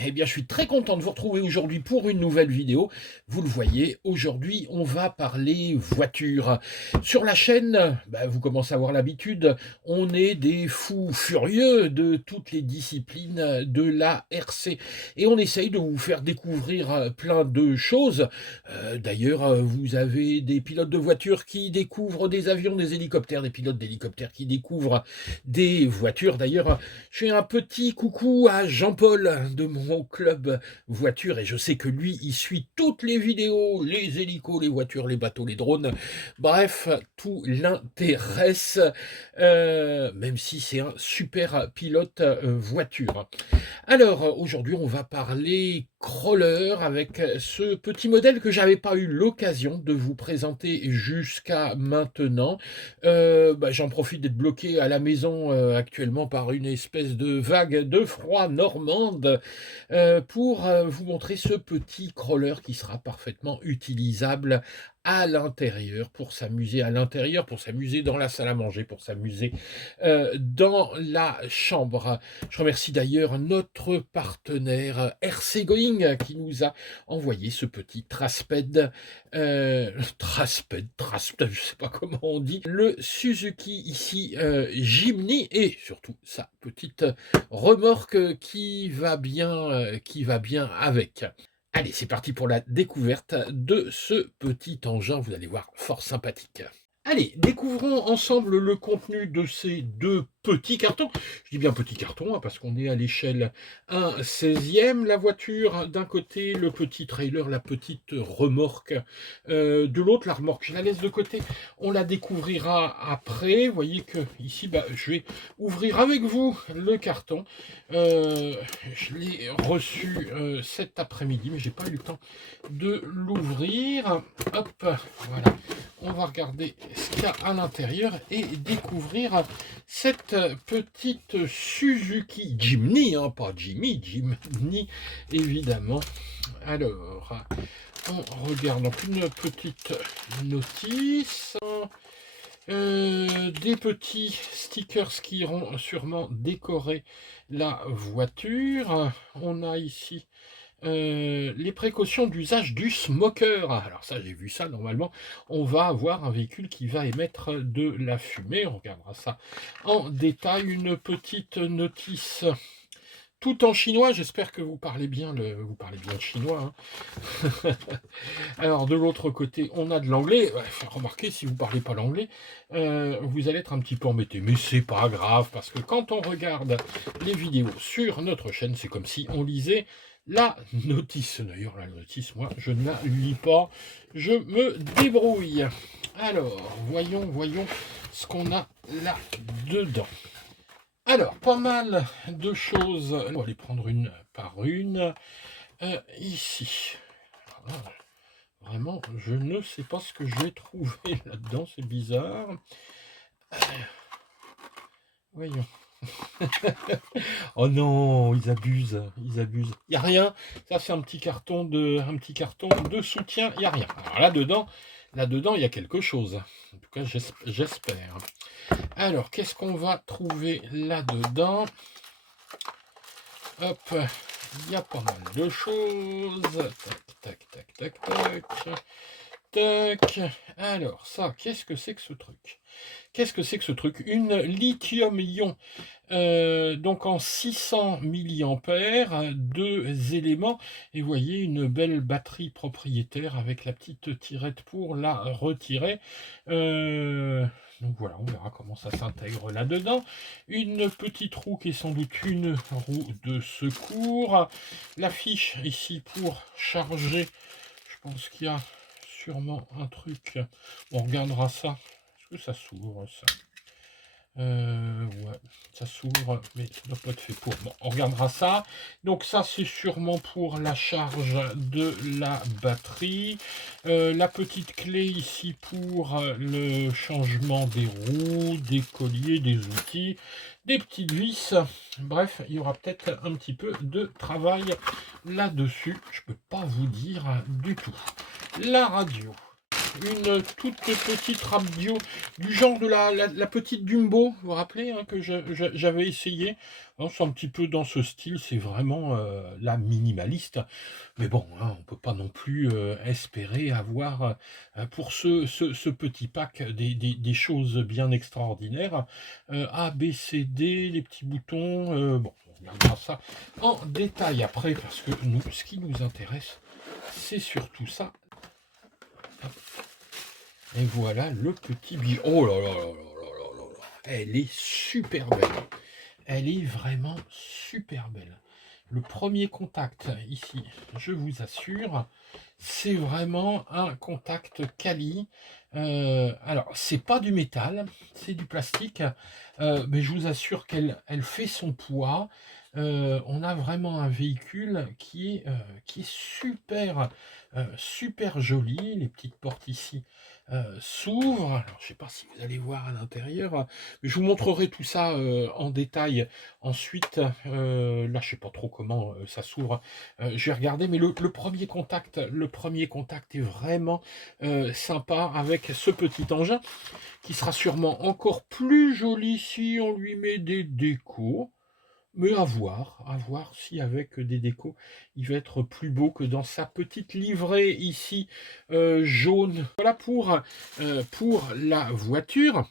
Eh bien, je suis très content de vous retrouver aujourd'hui pour une nouvelle vidéo. Vous le voyez, aujourd'hui, on va parler voiture. Sur la chaîne, vous commencez à avoir l'habitude, on est des fous furieux de toutes les disciplines de la RC. Et on essaye de vous faire découvrir plein de choses. D'ailleurs, vous avez des pilotes de voitures qui découvrent des avions, des hélicoptères, des pilotes d'hélicoptères qui découvrent des voitures. D'ailleurs, je fais un petit coucou à Jean-Paul de mon club voiture et je sais que lui, il suit toutes les vidéos, les hélicos, les voitures, les bateaux, les drones. Bref, tout l'intéresse, même si c'est un super pilote voiture. Alors, aujourd'hui, on va parler crawler avec ce petit modèle que j'avais pas eu l'occasion de vous présenter jusqu'à maintenant. J'en profite d'être bloqué à la maison actuellement par une espèce de vague de froid normande pour vous montrer ce petit crawler qui sera parfaitement utilisable à l'intérieur, pour s'amuser à l'intérieur, pour s'amuser dans la salle à manger, pour s'amuser dans la chambre. Je remercie d'ailleurs notre partenaire RC Going qui nous a envoyé ce petit trasped, trasped, je sais pas comment on dit, le Suzuki ici Jimny et surtout sa petite remorque qui va bien avec. Allez, c'est parti pour la découverte de ce petit engin, vous allez voir, fort sympathique. Allez, découvrons ensemble le contenu de ces deux petits cartons. Je dis bien petit carton, parce qu'on est à l'échelle 1/16e. La voiture d'un côté, le petit trailer, la petite remorque de l'autre. La remorque, je la laisse de côté. On la découvrira après. Vous voyez que ici, je vais ouvrir avec vous le carton. Je l'ai reçu cet après-midi, mais j'ai pas eu le temps de l'ouvrir. Hop, voilà. On va regarder ce qu'il y a à l'intérieur et découvrir cette petite Suzuki Jimny, pas Jimmy, Jimny évidemment. Alors, on regarde donc une petite notice, des petits stickers qui iront sûrement décorer la voiture. On a ici les précautions d'usage du smoker. Alors ça, j'ai vu ça, normalement, on va avoir un véhicule qui va émettre de la fumée. On regardera ça en détail. Une petite notice tout en chinois. J'espère que vous parlez bien le chinois. Alors, de l'autre côté, on a de l'anglais. Remarquez, si vous ne parlez pas l'anglais, vous allez être un petit peu embêté. Mais c'est pas grave, parce que quand on regarde les vidéos sur notre chaîne, c'est comme si on lisait la notice. D'ailleurs, la notice, moi, je ne la lis pas. Je me débrouille. Alors, voyons ce qu'on a là-dedans. Alors, pas mal de choses. On va les prendre une par une. Ici. Voilà. Vraiment, je ne sais pas ce que je vais trouver là-dedans. C'est bizarre. Voyons. Oh non, ils abusent. Il n'y a rien. Ça, c'est un petit carton de soutien. Il n'y a rien. Alors là-dedans, il y a quelque chose. En tout cas, j'espère. Alors, qu'est-ce qu'on va trouver là-dedans? Hop, il y a pas mal de choses. Tac. Alors, ça, qu'est-ce que c'est que ce truc? Une lithium-ion, donc en 600 milliampères, 2 éléments. Et vous voyez, une belle batterie propriétaire avec la petite tirette pour la retirer. Donc voilà, on verra comment ça s'intègre là-dedans. Une petite roue qui est sans doute une roue de secours. La fiche ici pour charger. Je pense qu'il y a sûrement un truc. On regardera ça. Est-ce que ça s'ouvre, ça? Ouais, ça s'ouvre, mais ça doit pas être fait pour. Bon, on regardera ça. Donc ça, c'est sûrement pour la charge de la batterie. La petite clé ici pour le changement des roues, des colliers, des outils, des petites vis. Bref, il y aura peut-être un petit peu de travail là-dessus. Je peux pas vous dire du tout. La radio. une toute petite radio du genre de la petite Dumbo, vous vous rappelez, hein, que j'avais essayé. Hein, c'est un petit peu dans ce style, c'est vraiment la minimaliste. Mais bon, hein, on ne peut pas non plus espérer avoir pour ce petit pack des choses bien extraordinaires. A, B, C, D, les petits boutons. Bon, on regardera ça en détail après, parce que nous, ce qui nous intéresse, c'est surtout ça. Et voilà le petit billet. Oh là là là là là là là là. Elle est super belle. Elle est vraiment super belle. Le premier contact ici, je vous assure, c'est vraiment un contact quali. Alors, c'est pas du métal, c'est du plastique, mais je vous assure qu'elle fait son poids. On a vraiment un véhicule qui est super, super joli. Les petites portes ici s'ouvrent. Alors, je sais pas si vous allez voir à l'intérieur, mais je vous montrerai tout ça en détail ensuite. Là, je sais pas trop comment ça s'ouvre. Je vais regarder, mais le premier contact est vraiment sympa avec ce petit engin qui sera sûrement encore plus joli si on lui met des décos. Mais à voir si avec des décos, il va être plus beau que dans sa petite livrée ici jaune. Voilà pour la voiture.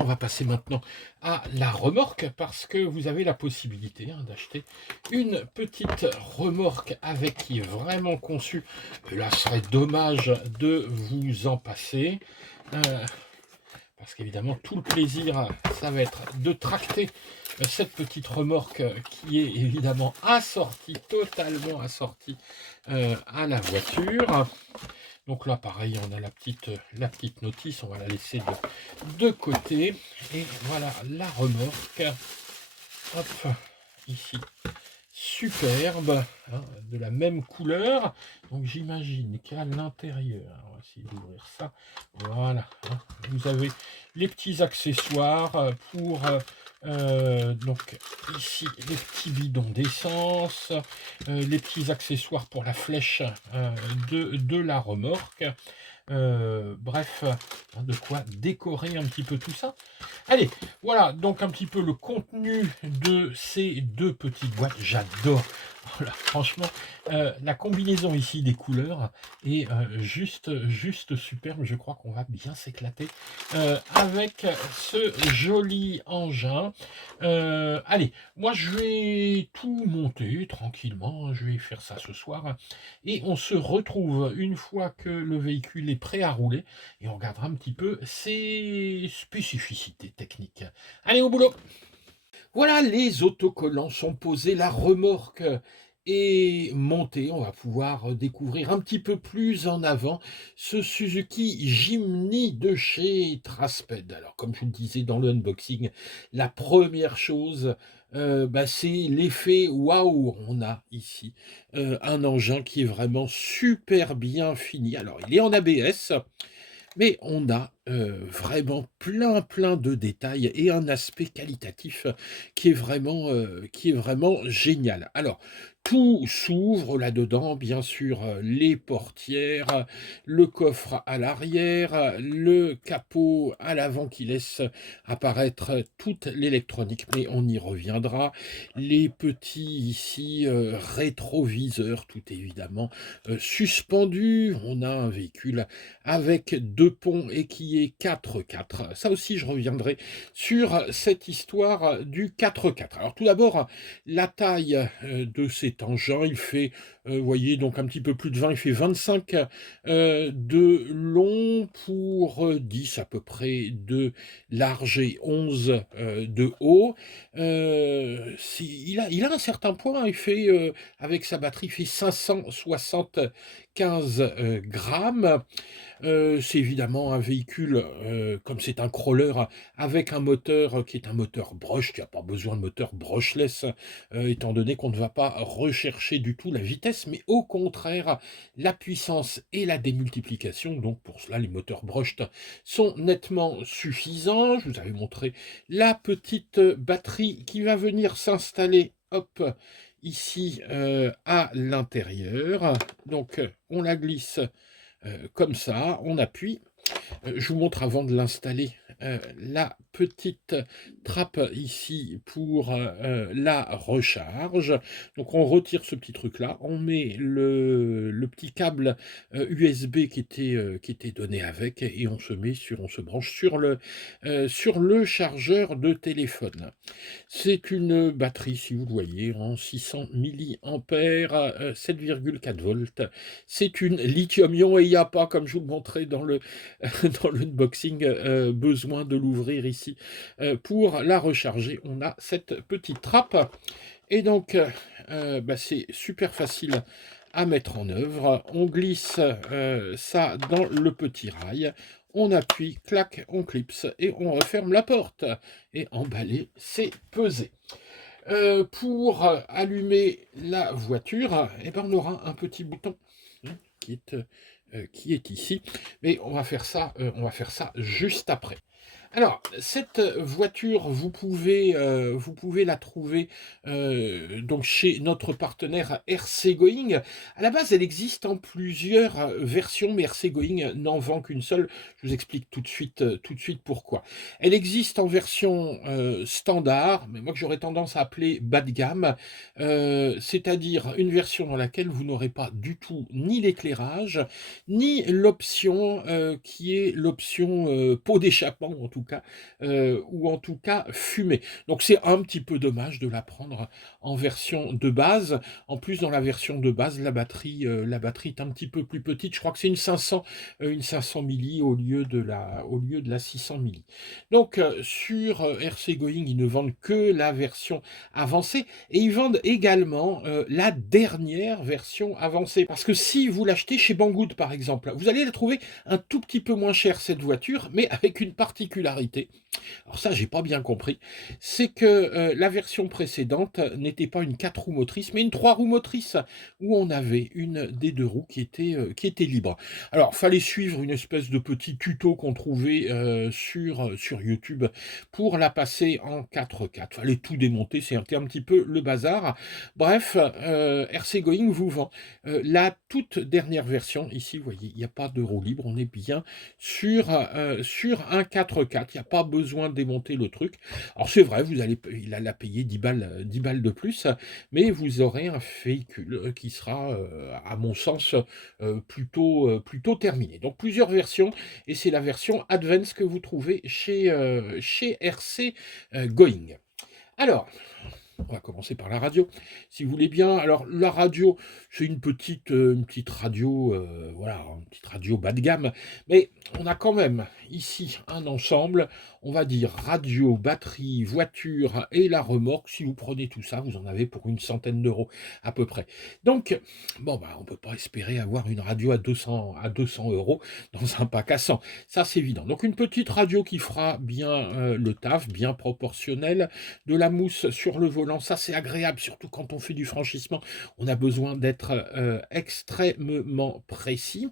On va passer maintenant à la remorque parce que vous avez la possibilité d'acheter une petite remorque avec qui est vraiment conçue. Là, ce serait dommage de vous en passer. Parce qu'évidemment, tout le plaisir, ça va être de tracter cette petite remorque qui est évidemment assortie, totalement assortie à la voiture. Donc là, pareil, on a la petite notice, on va la laisser de côté. Et voilà la remorque. Hop, ici. Superbe, hein, de la même couleur. Donc j'imagine qu'à l'intérieur, on va essayer d'ouvrir ça. Voilà, hein, vous avez les petits accessoires pour donc ici les petits bidons d'essence, les petits accessoires pour la flèche de la remorque. Bref, hein, de quoi décorer un petit peu tout ça. Allez, voilà donc un petit peu le contenu de ces deux petites boîtes. J'adore, voilà, franchement, la combinaison ici des couleurs est juste superbe. Je crois qu'on va bien s'éclater avec ce joli engin. Allez, moi je vais tout monter tranquillement. Je vais faire ça ce soir. Et on se retrouve une fois que le véhicule est prêt à rouler. Et on regardera un petit peu ses spécificités techniques. Allez, au boulot! Voilà, les autocollants sont posés, la remorque est montée. On va pouvoir découvrir un petit peu plus en avant ce Suzuki Jimny de chez Trasped. Alors, comme je vous le disais dans le unboxing, la première chose, c'est l'effet waouh. On a ici un engin qui est vraiment super bien fini. Alors, il est en ABS. Mais on a vraiment plein de détails et un aspect qualitatif qui est vraiment génial. Alors, tout s'ouvre là-dedans, bien sûr, les portières, le coffre à l'arrière, le capot à l'avant qui laisse apparaître toute l'électronique, mais on y reviendra. Les petits ici rétroviseurs, tout évidemment suspendus. On a un véhicule avec deux ponts et qui est 4x4. Ça aussi, je reviendrai sur cette histoire du 4x4. Alors tout d'abord, la taille de cet engin, il fait, vous voyez, donc un petit peu plus de 20, il fait 25 de long pour 10 à peu près de large et 11 de haut. Il a un certain poids, hein, il fait, avec sa batterie, il fait 575 grammes. C'est évidemment un véhicule, comme c'est un crawler, avec un moteur qui est un moteur brush, qui n'a pas besoin de moteur brushless, étant donné qu'on ne va pas rechercher du tout la vitesse, mais au contraire la puissance et la démultiplication. Donc pour cela, les moteurs brushed sont nettement suffisants. Je vous avais montré la petite batterie qui va venir s'installer, hop, ici à l'intérieur. Donc on la glisse comme ça, on appuie. Je vous montre avant de l'installer, la petite trappe ici pour, la recharge. Donc on retire ce petit truc-là, on met le petit câble, USB qui était donné avec et on se branche sur le chargeur de téléphone. C'est une batterie, si vous le voyez, en 600 milliampères, 7,4 volts. C'est une lithium-ion et il n'y a pas, comme je vous le montrais dans le dans l'unboxing, besoin de l'ouvrir ici. Pour la recharger, on a cette petite trappe et donc c'est super facile à mettre en œuvre. On glisse ça dans le petit rail, on appuie, clac, on clipse et on referme la porte. Et emballer, c'est pesé. Pour allumer la voiture, eh ben, on aura un petit bouton hein, qui est ici, mais on va faire ça juste après. Alors, cette voiture, vous pouvez la trouver donc chez notre partenaire RC Going. À la base, elle existe en plusieurs versions, mais RC Going n'en vend qu'une seule. Je vous explique tout de suite pourquoi. Elle existe en version standard, mais moi que j'aurais tendance à appeler bas de gamme, c'est-à-dire une version dans laquelle vous n'aurez pas du tout ni l'éclairage, ni l'option qui est l'option pot d'échappement ou en tout cas fumée. Donc c'est un petit peu dommage de la prendre en version de base. En plus, dans la version de base, la batterie est un petit peu plus petite. Je crois que c'est une 500 milli au lieu de la 600 milli. Donc sur RC Going, ils ne vendent que la version avancée et ils vendent également la dernière version avancée. Parce que si vous l'achetez chez Banggood par exemple, vous allez la trouver un tout petit peu moins chère cette voiture, mais avec une particularité. Alors ça, j'ai pas bien compris. C'est que la version précédente n'était pas une 4 roues motrices, mais une 3 roues motrices, où on avait une des deux roues qui était libre. Alors, fallait suivre une espèce de petit tuto qu'on trouvait sur YouTube pour la passer en 4x4. Fallait tout démonter, c'était un petit peu le bazar. Bref, RC Going vous vend la toute dernière version. Ici, vous voyez, il n'y a pas de roue libre, on est bien sur un 4x4. Il n'y a pas besoin de démonter le truc. Alors c'est vrai, il a la payer 10 balles de plus, mais vous aurez un véhicule qui sera, à mon sens, plutôt terminé. Donc plusieurs versions, et c'est la version Advance que vous trouvez chez RC Going. Alors, on va commencer par la radio, si vous voulez bien. Alors, la radio, c'est une petite radio, voilà, une petite radio bas de gamme, mais on a quand même ici un ensemble, on va dire radio, batterie, voiture et la remorque. Si vous prenez tout ça, vous en avez pour une centaine d'euros à peu près. Donc, bon, on ne peut pas espérer avoir une radio à 200 euros dans un pack à 100. Ça, c'est évident. Donc, une petite radio qui fera bien le taf, bien proportionnelle, de la mousse sur le volant, ça c'est agréable, surtout quand on fait du franchissement, on a besoin d'être extrêmement précis.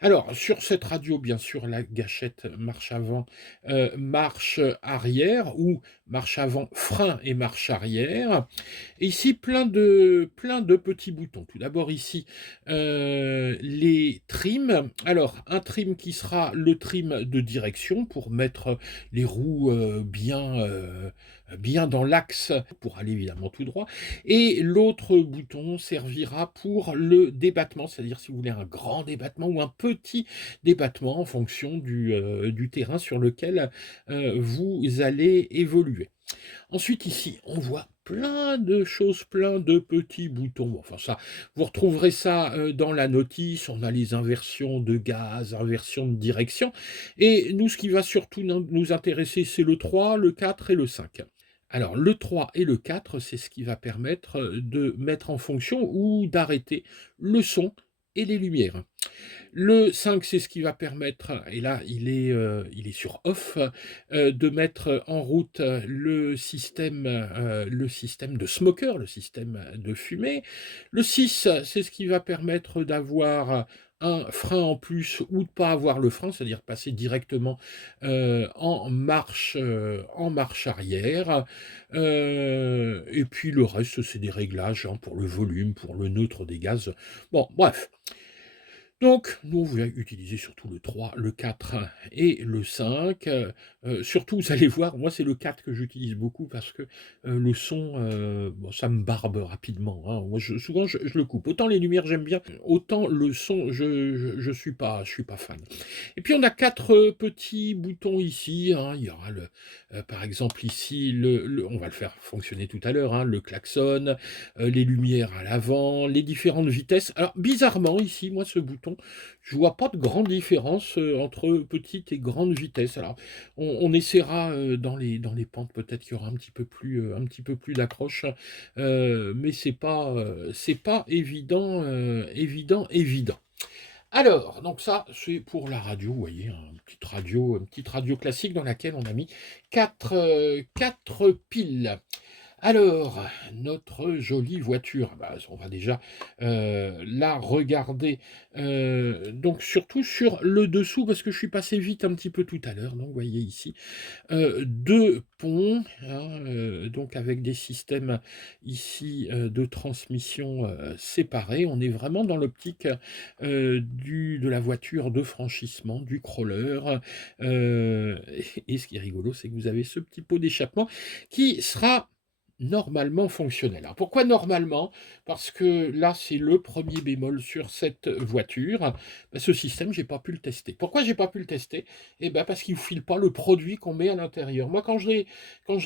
Alors, sur cette radio, bien sûr, la gâchette marche avant, marche arrière, ou marche avant, frein et marche arrière. Et ici, plein de petits boutons. Tout d'abord ici, les trims. Alors, un trim qui sera le trim de direction pour mettre les roues bien dans l'axe pour aller évidemment tout droit. Et l'autre bouton servira pour le débattement, c'est-à-dire si vous voulez un grand débattement ou un petit débattement en fonction du terrain sur lequel vous allez évoluer. Ensuite, ici, on voit plein de choses, plein de petits boutons. Bon, enfin, ça, vous retrouverez ça dans la notice. On a les inversions de gaz, inversions de direction. Et nous, ce qui va surtout nous intéresser, c'est le 3, le 4 et le 5. Alors, le 3 et le 4, c'est ce qui va permettre de mettre en fonction ou d'arrêter le son et les lumières. Le 5, c'est ce qui va permettre, et là il est sur off, de mettre en route le système de smoker, le système de fumée. Le 6, c'est ce qui va permettre d'avoir un frein en plus ou de ne pas avoir le frein, c'est-à-dire passer directement en marche arrière. Et puis le reste, c'est des réglages pour le volume, pour le neutre des gaz. Bon, bref. Donc, nous, on va utiliser surtout le 3, le 4 et le 5. Surtout, vous allez voir, moi, c'est le 4 que j'utilise beaucoup parce que le son, bon, ça me barbe rapidement, hein. Moi, souvent, je le coupe. Autant les lumières, j'aime bien, autant le son, je suis pas fan. Et puis, on a quatre petits boutons ici, hein. Il y aura, par exemple, ici, on va le faire fonctionner tout à l'heure, hein, le klaxon, les lumières à l'avant, les différentes vitesses. Alors, bizarrement, ici, moi, ce bouton, je vois pas de grande différence entre petite et grande vitesse. Alors, on essaiera dans les pentes, peut-être qu'il y aura un petit peu plus d'accroche, mais c'est pas évident, évident. Alors, donc ça, c'est pour la radio, vous voyez, une petite radio classique dans laquelle on a mis quatre piles. Alors, notre jolie voiture, bah, on va déjà la regarder, donc surtout sur le dessous, parce que je suis passé vite un petit peu tout à l'heure, donc vous voyez ici, deux ponts, hein, donc avec des systèmes ici de transmission séparés. On est vraiment dans l'optique de la voiture de franchissement, du crawler, et ce qui est rigolo, c'est que vous avez ce petit pot d'échappement qui sera normalement fonctionnel. Alors pourquoi normalement? Parce que là, c'est le premier bémol sur cette voiture. Ben, ce système, j'ai pas pu le tester. Pourquoi j'ai pas pu le tester? Eh ben parce qu'il ne file pas le produit qu'on met à l'intérieur. Moi, quand je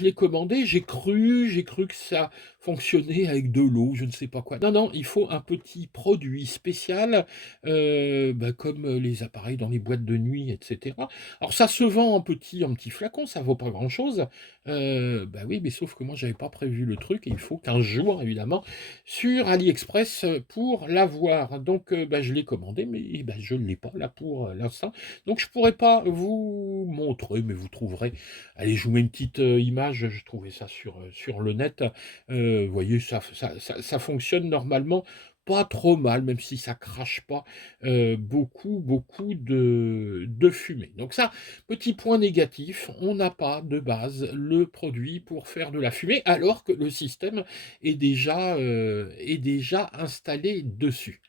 l'ai commandé, j'ai cru que ça fonctionnait avec de l'eau, je ne sais pas quoi. Non, non, il faut un petit produit spécial, ben, comme les appareils dans les boîtes de nuit, etc. Alors ça se vend en petits flacons, ça vaut pas grand-chose. Bah oui, mais sauf que moi, j'avais pas prévu le truc et il faut 15 jours, évidemment, sur AliExpress pour l'avoir. Donc, bah, je l'ai commandé, mais bah, je ne l'ai pas là pour l'instant. Donc, je pourrais pas vous montrer, mais vous trouverez. Allez, je vous mets une petite image. Je trouvais ça sur le net. Vous voyez, ça fonctionne normalement pas trop mal, même si ça crache pas beaucoup de fumée. Donc ça, petit point négatif, on n'a pas de base le produit pour faire de la fumée, alors que le système est déjà installé dessus.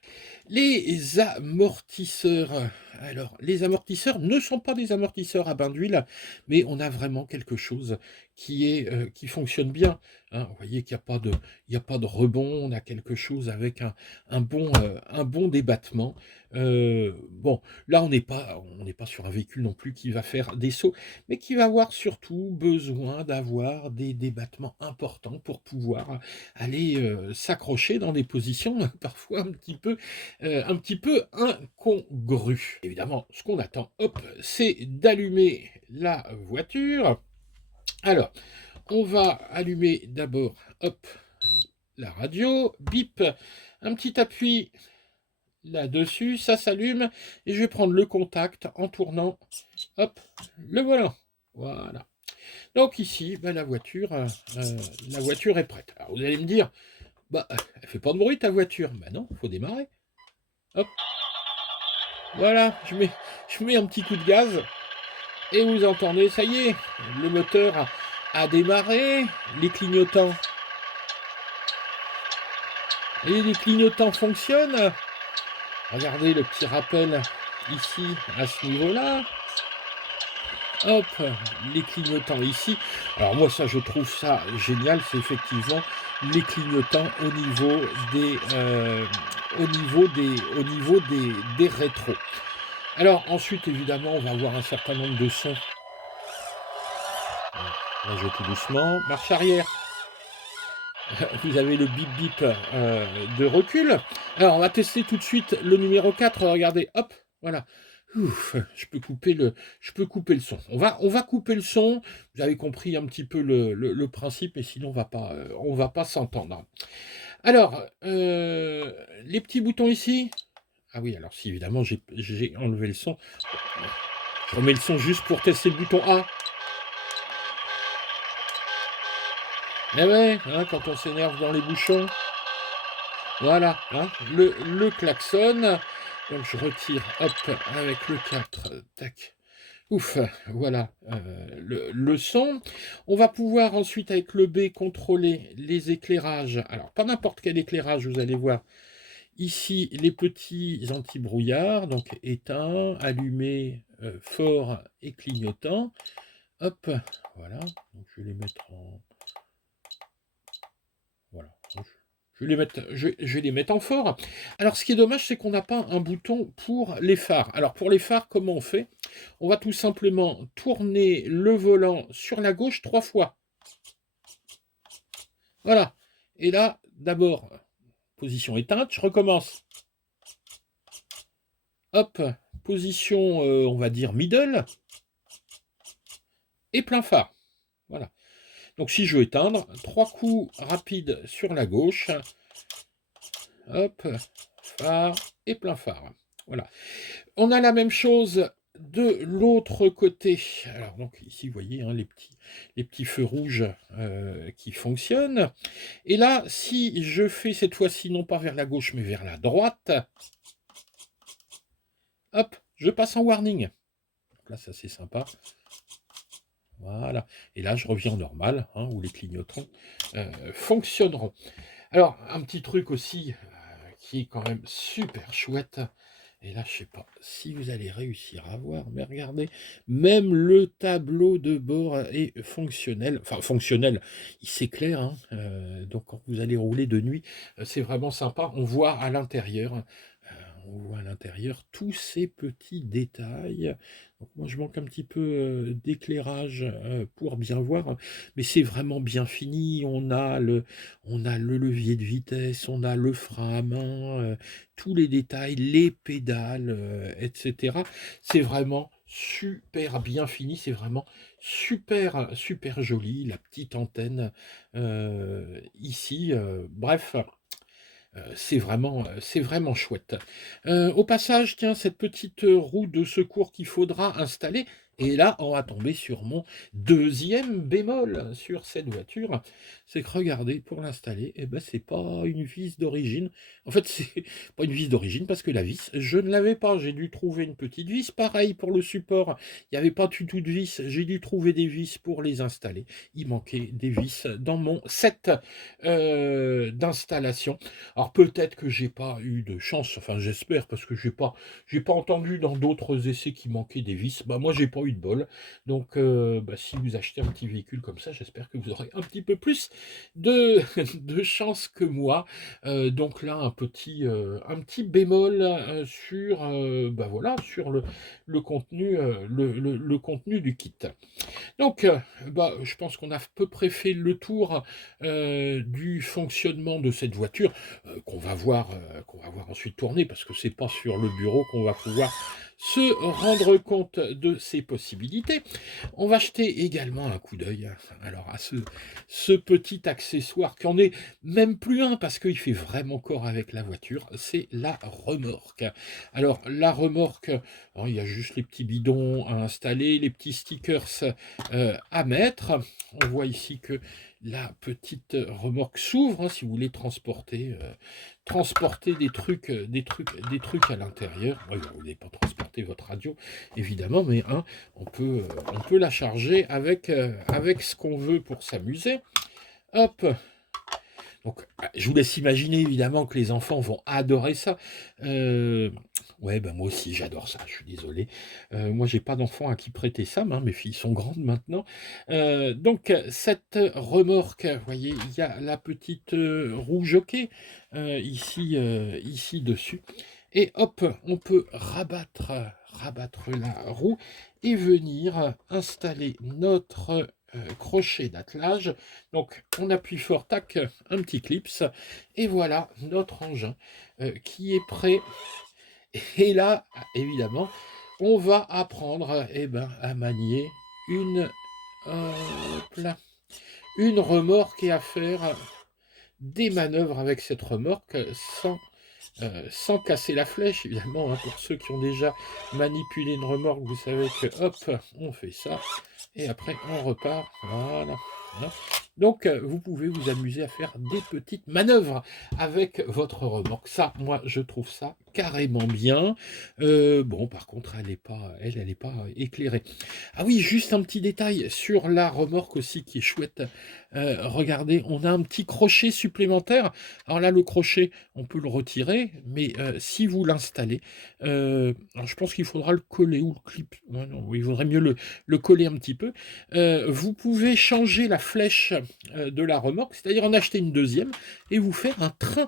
Les amortisseurs. Alors, les amortisseurs ne sont pas des amortisseurs à bain d'huile, mais on a vraiment quelque chose qui fonctionne bien, hein. Vous voyez qu'il n'y a pas de rebond, on a quelque chose avec un bon débattement. Bon, là, on n'est pas sur un véhicule non plus qui va faire des sauts, mais qui va avoir surtout besoin d'avoir des débattements importants pour pouvoir aller s'accrocher dans des positions parfois un petit peu incongru. Évidemment, ce qu'on attend, hop, c'est d'allumer la voiture. Alors, on va allumer d'abord, hop, la radio, bip, un petit appui là-dessus, ça s'allume, et je vais prendre le contact en tournant, hop, le volant. Voilà. Donc ici, ben, la voiture est prête. Alors vous allez me dire, bah, elle fait pas de bruit ta voiture. Ben non, il faut démarrer. Hop. Voilà, je mets un petit coup de gaz et vous entendez, ça y est, le moteur a démarré, les clignotants. Et les clignotants fonctionnent. Regardez le petit rappel ici, à ce niveau-là. Hop, les clignotants ici. Alors moi, ça, je trouve ça génial, c'est effectivement les clignotants au niveau des rétros. Alors ensuite, évidemment, on va avoir un certain nombre de sons. On va jouer tout doucement. Marche arrière. Vous avez le bip bip de recul. Alors on va tester tout de suite le numéro 4. Regardez, hop, voilà. Ouf, je peux couper le son. On va couper le son. Vous avez compris un petit peu le principe, mais sinon on va pas s'entendre. Alors, les petits boutons ici. Ah oui, alors si évidemment j'ai enlevé le son. Je remets le son juste pour tester le bouton A. Eh ouais, hein, quand on s'énerve dans les bouchons. Voilà, hein, le klaxon. Donc je retire, hop, avec le 4, tac. Ouf, voilà le son. On va pouvoir ensuite, avec le B, contrôler les éclairages. Alors, pas n'importe quel éclairage, vous allez voir. Ici, les petits anti-brouillard, donc éteints, allumés, fort et clignotants. Hop, voilà. Donc je vais les mettre en... Voilà. Je vais les mettre en fort. Alors, ce qui est dommage, c'est qu'on n'a pas un bouton pour les phares. Alors, pour les phares, comment on fait? On va tout simplement tourner le volant sur la gauche 3 fois. Voilà. Et là, d'abord, position éteinte, je recommence. Hop, position, on va dire middle, et plein phare. Voilà. Donc, si je veux éteindre, 3 coups rapides sur la gauche. Hop, phare et plein phare. Voilà. On a la même chose de l'autre côté. Alors donc ici, vous voyez hein, les petits feux rouges qui fonctionnent. Et là, si je fais cette fois-ci non pas vers la gauche mais vers la droite, hop, je passe en warning. Donc là, ça c'est sympa. Voilà. Et là, je reviens en normal, hein, où les clignotants fonctionneront. Alors, un petit truc aussi qui est quand même super chouette. Et là, je ne sais pas si vous allez réussir à voir, mais regardez, même le tableau de bord est fonctionnel. Enfin, fonctionnel, il s'éclaire, hein, donc quand vous allez rouler de nuit, c'est vraiment sympa. On voit à l'intérieur, tous ces petits détails. Donc moi, je manque un petit peu d'éclairage pour bien voir, hein, mais c'est vraiment bien fini. On a le levier de vitesse, on a le frein à main, tous les détails, les pédales, etc. C'est vraiment super bien fini, c'est vraiment super, super joli. La petite antenne ici, bref. C'est vraiment chouette. Au passage, tiens, cette petite roue de secours qu'il faudra installer, et là, on va tomber sur mon deuxième bémol sur cette voiture, c'est que regardez, pour l'installer, eh ben, c'est pas une vis d'origine. En fait, c'est pas une vis d'origine parce que la vis, je ne l'avais pas. J'ai dû trouver une petite vis. Pareil pour le support, il n'y avait pas du tout de vis. J'ai dû trouver des vis pour les installer. Il manquait des vis dans mon set d'installation. Alors peut-être que j'ai pas eu de chance, enfin j'espère, parce que j'ai pas entendu dans d'autres essais qu'il manquait des vis. Bah moi j'ai pas eu de bol. Donc bah, si vous achetez un petit véhicule comme ça, j'espère que vous aurez un petit peu plus de, de chance que moi. Donc là un petit bémol sur bah voilà sur le contenu le contenu du kit. Donc, bah, je pense qu'on a à peu près fait le tour du fonctionnement de cette voiture qu'on va voir ensuite tourner parce que c'est pas sur le bureau qu'on va pouvoir se rendre compte de ses possibilités. On va jeter également un coup d'œil alors à ce petit accessoire qui en est même plus un parce qu'il fait vraiment corps avec la voiture, c'est la remorque. Alors la remorque, alors, il y a juste les petits bidons à installer, les petits stickers à mettre. On voit ici que la petite remorque s'ouvre hein, si vous voulez transporter des trucs à l'intérieur. Ouais, vous n'allez pas transporter votre radio évidemment, mais hein, on peut la charger avec ce qu'on veut pour s'amuser. Hop. Donc, je vous laisse imaginer évidemment que les enfants vont adorer ça. Ouais, ben moi aussi j'adore ça, je suis désolé. Moi j'ai pas d'enfants à qui prêter ça, hein, mes filles sont grandes maintenant. Donc cette remorque, vous voyez, il y a la petite roue jockey ici dessus. Et hop, on peut rabattre la roue et venir installer notre crochet d'attelage. Donc on appuie fort, tac, un petit clips, et voilà notre engin qui est prêt. Et là, évidemment, on va apprendre à manier une, une remorque et à faire des manœuvres avec cette remorque sans casser la flèche, évidemment. Hein, pour ceux qui ont déjà manipulé une remorque, vous savez que hop, on fait ça. Et après, on repart. Voilà. hein. Donc, vous pouvez vous amuser à faire des petites manœuvres avec votre remorque. Ça, moi, je trouve ça carrément bien. Bon, par contre, elle est pas éclairée. Ah oui, juste un petit détail sur la remorque aussi qui est chouette. Regardez, on a un petit crochet supplémentaire. Alors là, le crochet, on peut le retirer, mais si vous l'installez, alors je pense qu'il faudra le coller ou le clip. Ouais, non, il vaudrait mieux le coller un petit peu. Vous pouvez changer la flèche de la remorque, c'est-à-dire en acheter une deuxième et vous faire un train,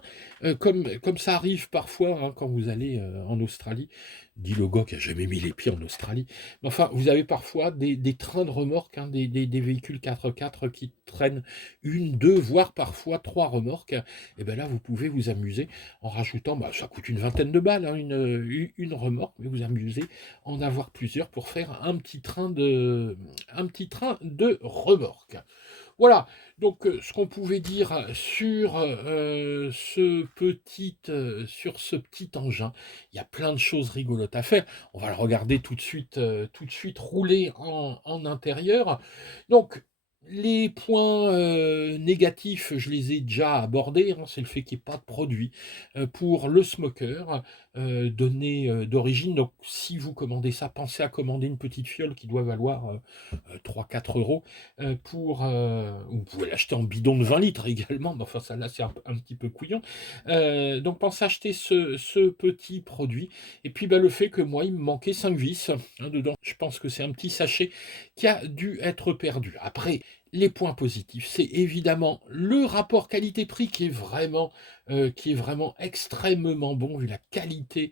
comme ça arrive parfois hein, quand vous allez en Australie. Dit le gars qui n'a jamais mis les pieds en Australie. Mais enfin, vous avez parfois des trains de remorques, hein, des véhicules 4x4 qui traînent une, deux, voire parfois trois remorques. Et bien là, vous pouvez vous amuser en rajoutant, bah, ça coûte une vingtaine de balles, hein, une remorque, mais vous amusez en avoir plusieurs pour faire un petit train de remorque. Voilà, donc ce qu'on pouvait dire sur ce petit engin, il y a plein de choses rigolotes à faire. On va le regarder tout de suite rouler en intérieur. Donc, les points négatifs, je les ai déjà abordés, hein, c'est le fait qu'il n'y ait pas de produit pour le smoker donné d'origine. Donc, si vous commandez ça, pensez à commander une petite fiole qui doit valoir 3-4 euros vous pouvez l'acheter en bidon de 20 litres également, mais enfin ça là c'est un petit peu couillon. Donc pensez acheter ce petit produit. Et puis bah, le fait que moi il me manquait 5 vis hein, dedans, je pense que c'est un petit sachet qui a dû être perdu. Après, les points positifs, c'est évidemment le rapport qualité-prix qui est vraiment extrêmement bon vu la qualité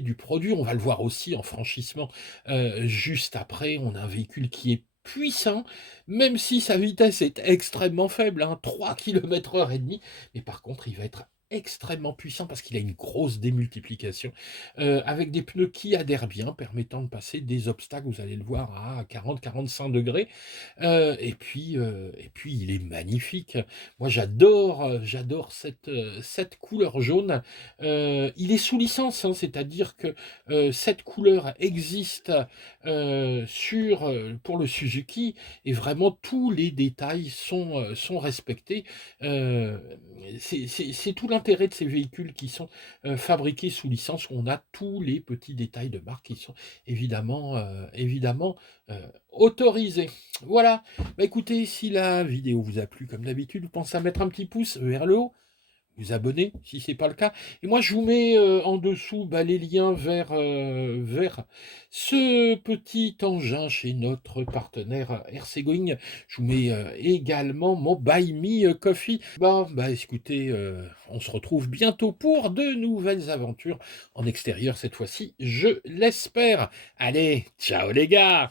du produit. On va le voir aussi en franchissement juste après. On a un véhicule qui est puissant, même si sa vitesse est extrêmement faible, hein, 3 km/h et demi, mais par contre il va être extrêmement puissant parce qu'il a une grosse démultiplication avec des pneus qui adhèrent bien permettant de passer des obstacles, vous allez le voir à 40-45 degrés et puis il est magnifique, moi j'adore cette couleur jaune. Il est sous licence hein, c'est-à-dire que cette couleur existe pour le Suzuki et vraiment tous les détails sont respectés. Euh, c'est tout l'intérêt de ces véhicules qui sont fabriqués sous licence, où on a tous les petits détails de marque qui sont évidemment autorisés. Voilà, bah, écoutez, si la vidéo vous a plu, comme d'habitude, vous pensez à mettre un petit pouce vers le haut, vous abonner si ce n'est pas le cas. Et moi, je vous mets en dessous bah, les liens vers ce petit engin chez notre partenaire RC-Going. Je vous mets également mon Buy Me Coffee. Bon, bah écoutez, on se retrouve bientôt pour de nouvelles aventures en extérieur cette fois-ci, je l'espère. Allez, ciao les gars!